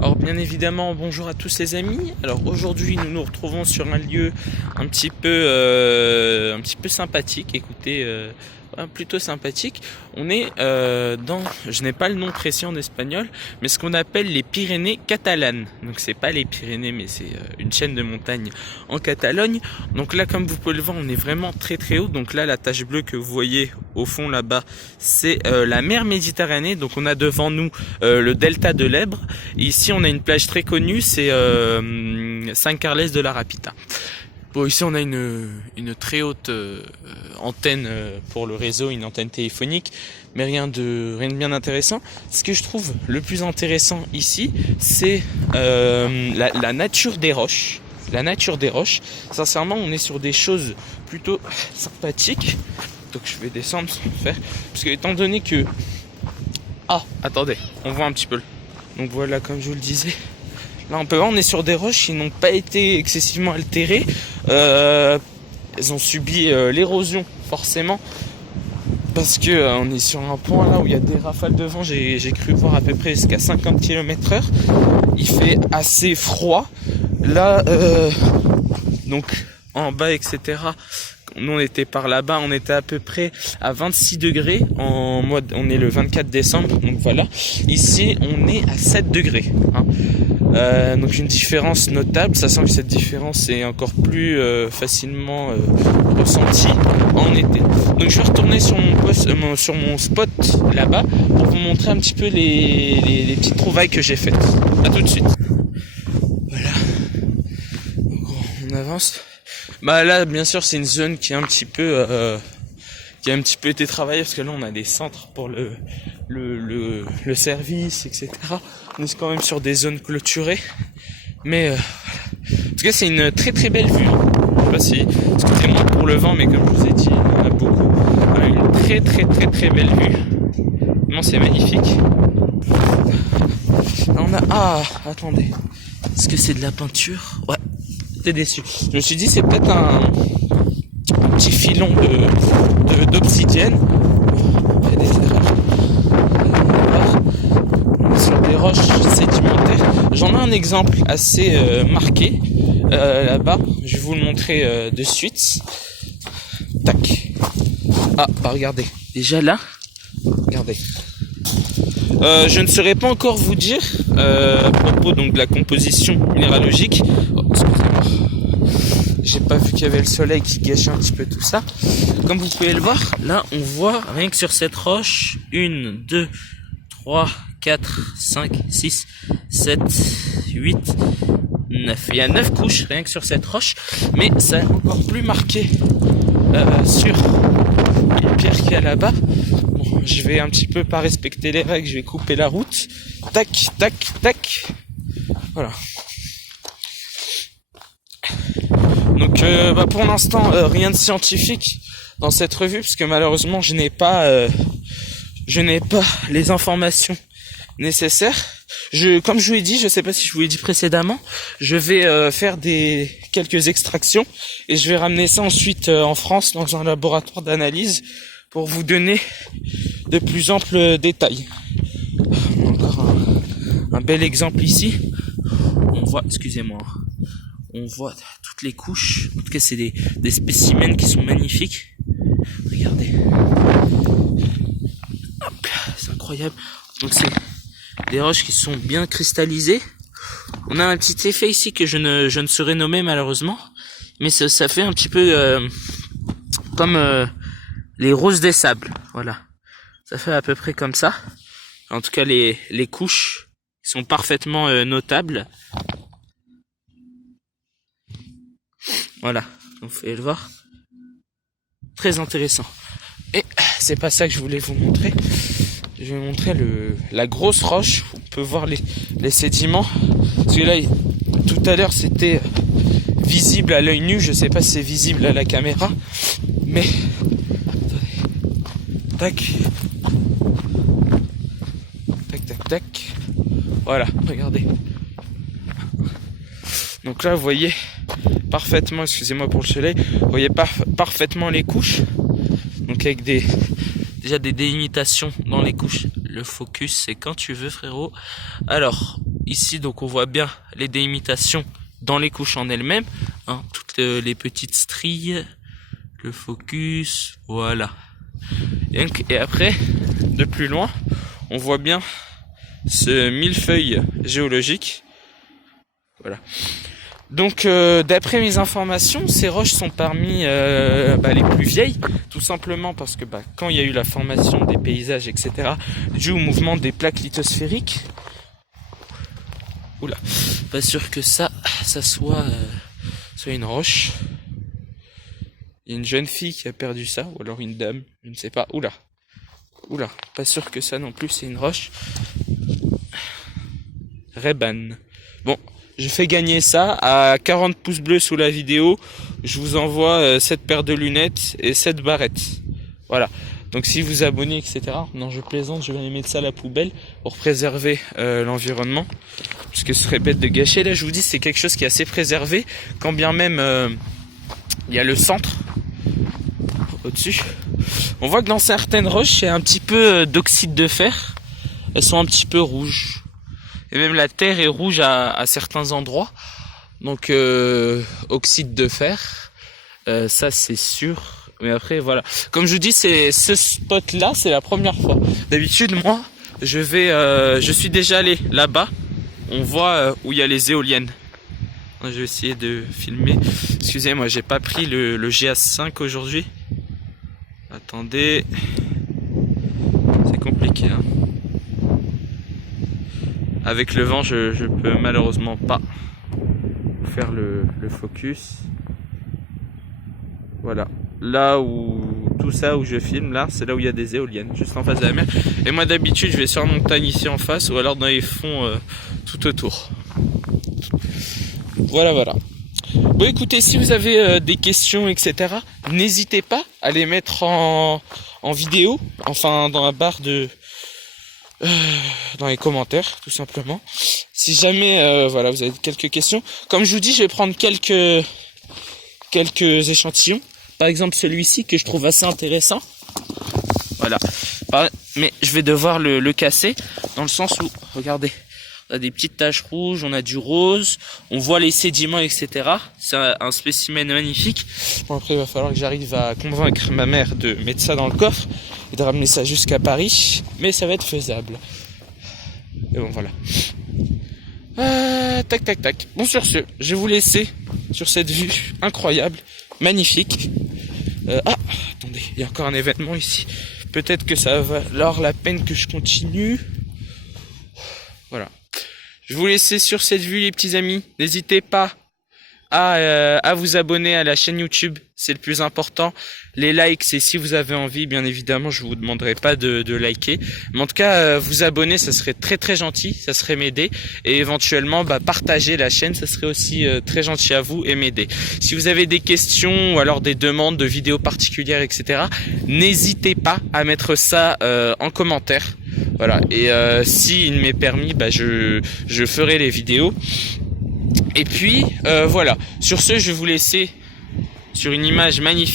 Alors bien évidemment, bonjour à tous les amis. Alors aujourd'hui, nous nous retrouvons sur un lieu un petit peu sympathique. Écoutez, plutôt sympathique. On est je n'ai pas le nom précis en espagnol, mais ce qu'on appelle les Pyrénées catalanes. Donc c'est pas les Pyrénées, mais c'est une chaîne de montagnes en Catalogne. Donc là, comme vous pouvez le voir, on est vraiment très très haut. Donc là, la tache bleue que vous voyez au fond là-bas, c'est la mer Méditerranée. Donc on a devant nous le delta de l'Èbre. Et ici, on a une plage très connue, c'est San Carles de la Rapita. Bon, ici on a une très haute antenne pour le réseau, une antenne téléphonique, mais rien de bien intéressant. Ce que je trouve le plus intéressant ici, c'est la nature des roches. La nature des roches. Sincèrement, on est sur des choses plutôt sympathiques. Donc je vais descendre sans faire, parce que étant donné que attendez, on voit un petit peu. Donc voilà, comme je vous le disais. Là, on peut voir, on est sur des roches qui n'ont pas été excessivement altérées. Elles ont subi l'érosion, forcément. Parce que on est sur un point là où il y a des rafales de vent. J'ai cru voir à peu près jusqu'à 50 km/h. Il fait assez froid. Là, donc en bas, etc. Nous, on était par là-bas, on était à peu près à 26 degrés. On est le 24 décembre, donc voilà. Ici, on est à 7 degrés. Donc une différence notable, sachant que cette différence est encore plus facilement ressentie en été. Donc je vais retourner sur mon spot là-bas pour vous montrer un petit peu les petites trouvailles que j'ai faites. À tout de suite. Voilà. Donc on avance. Bah là, bien sûr, c'est une zone qui a un petit peu été travaillée, parce que là on a des centres pour le service, etc. On est quand même sur des zones clôturées, mais en tout cas c'est une très très belle vue. Je sais pas si, excusez-moi pour le vent, mais comme je vous ai dit, il y en a beaucoup. Voilà, une très très très très belle vue. Non, c'est magnifique. Là, attendez, est-ce que c'est de la peinture? Ouais, j'étais déçu. Je me suis dit c'est peut-être un petit filon d'obsidienne. Il y a des erreurs. Sur des roches sédimentaires. J'en ai un exemple assez marqué là-bas. Je vais vous le montrer de suite. Tac. Regardez. Déjà là, regardez. Je ne saurais pas encore vous dire à propos donc de la composition minéralogique. Excusez-moi. J'ai pas vu qu'il y avait le soleil qui gâchait un petit peu tout ça. Comme vous pouvez le voir, là on voit rien que sur cette roche 1, 2, 3, 4, 5, 6, 7, 8, 9. Il y a 9 couches rien que sur cette roche, mais ça est encore plus marqué sur une pierre qu'il y a là-bas. Bon, je vais un petit peu pas respecter les règles, je vais couper la route. Tac, tac, tac. Voilà. Donc pour l'instant rien de scientifique dans cette revue, parce que malheureusement je n'ai pas les informations nécessaires. Comme je vous l'ai dit, je sais pas si je vous l'ai dit précédemment, je vais faire quelques extractions et je vais ramener ça ensuite en France dans un laboratoire d'analyse pour vous donner de plus amples détails. Encore un bel exemple ici. On voit, excusez-moi, on voit toutes les couches. En tout cas, c'est des spécimens qui sont magnifiques. Regardez. Hop, c'est incroyable. Donc c'est des roches qui sont bien cristallisées. On a un petit effet ici que je ne saurais nommer malheureusement, mais ça fait un petit peu comme les roses des sables. Voilà, ça fait à peu près comme ça. En tout cas, les couches sont parfaitement notables. Voilà, vous pouvez le voir. Très intéressant. Et c'est pas ça que je voulais vous montrer. Je vais vous montrer la grosse roche. On peut voir les sédiments. Parce que là, tout à l'heure, c'était visible à l'œil nu. Je sais pas si c'est visible à la caméra. Mais, attendez. Tac. Tac, tac, tac. Voilà, regardez. Donc là, vous voyez parfaitement, excusez-moi pour le soleil, vous voyez parfaitement les couches. Donc avec déjà des délimitations dans les couches. Le focus, c'est quand tu veux, frérot. Alors, ici, donc on voit bien les délimitations dans les couches en elles-mêmes, hein, toutes les petites stries, le focus, voilà. Et après, de plus loin, on voit bien ce millefeuille géologique. Voilà. Donc, d'après mes informations, ces roches sont parmi les plus vieilles, tout simplement parce que quand il y a eu la formation des paysages, etc., dû au mouvement des plaques lithosphériques, oula, pas sûr que ça soit une roche. Il y a une jeune fille qui a perdu ça, ou alors une dame, je ne sais pas. Oula, pas sûr que ça non plus, c'est une roche. Reban. Bon, je fais gagner ça à 40 pouces bleus sous la vidéo. Je vous envoie cette paire de lunettes et cette barrette. Voilà. Donc si vous abonnez, etc. Non, je plaisante, je vais aller mettre ça à la poubelle pour préserver l'environnement. Parce que ce serait bête de gâcher. Là, je vous dis, c'est quelque chose qui est assez préservé. Quand bien même il y a le centre au-dessus. On voit que dans certaines roches, il y a un petit peu d'oxyde de fer. Elles sont un petit peu rouges. Et même la terre est rouge à certains endroits. Donc oxyde de fer, ça c'est sûr. Mais après voilà. Comme je vous dis, ce spot là, c'est la première fois. D'habitude moi, je suis déjà allé là-bas. On voit où il y a les éoliennes. Je vais essayer de filmer. Excusez-moi, j'ai pas pris le GA5 aujourd'hui. Attendez. C'est compliqué, hein. Avec le vent, je peux malheureusement pas faire le focus. Voilà. Là où tout ça où je filme, là, c'est là où il y a des éoliennes, juste en face de la mer. Et moi d'habitude, je vais sur la montagne ici en face, ou alors dans les fonds tout autour. Voilà. Bon, écoutez, si vous avez des questions, etc., n'hésitez pas à les mettre en vidéo, enfin dans la barre dans les commentaires, tout simplement. Si jamais, vous avez quelques questions. Comme je vous dis, je vais prendre quelques échantillons. Par exemple, celui-ci que je trouve assez intéressant. Voilà. Mais je vais devoir le casser, dans le sens où, regardez, on a des petites taches rouges, on a du rose, on voit les sédiments, etc. C'est un spécimen magnifique. Bon, après, il va falloir que j'arrive à convaincre ma mère de mettre ça dans le coffre et de ramener ça jusqu'à Paris. Mais ça va être faisable. Et bon, voilà. Tac. Bon, sur ce, je vais vous laisser sur cette vue incroyable, magnifique. Attendez, il y a encore un événement ici. Peut-être que ça va valoir la peine que je continue. Voilà. Je vais vous laisser sur cette vue, les petits amis. N'hésitez pas à vous abonner à la chaîne YouTube, c'est le plus important. Les likes, c'est si vous avez envie, bien évidemment, je vous demanderai pas de liker. Mais en tout cas, vous abonner, ça serait très très gentil, ça serait m'aider. Et éventuellement, partager la chaîne, ça serait aussi très gentil à vous et m'aider. Si vous avez des questions ou alors des demandes de vidéos particulières, etc., n'hésitez pas à mettre ça en commentaire. Voilà. Et si il m'est permis, je ferai les vidéos. Et puis voilà, sur ce je vais vous laisser sur une image magnifique.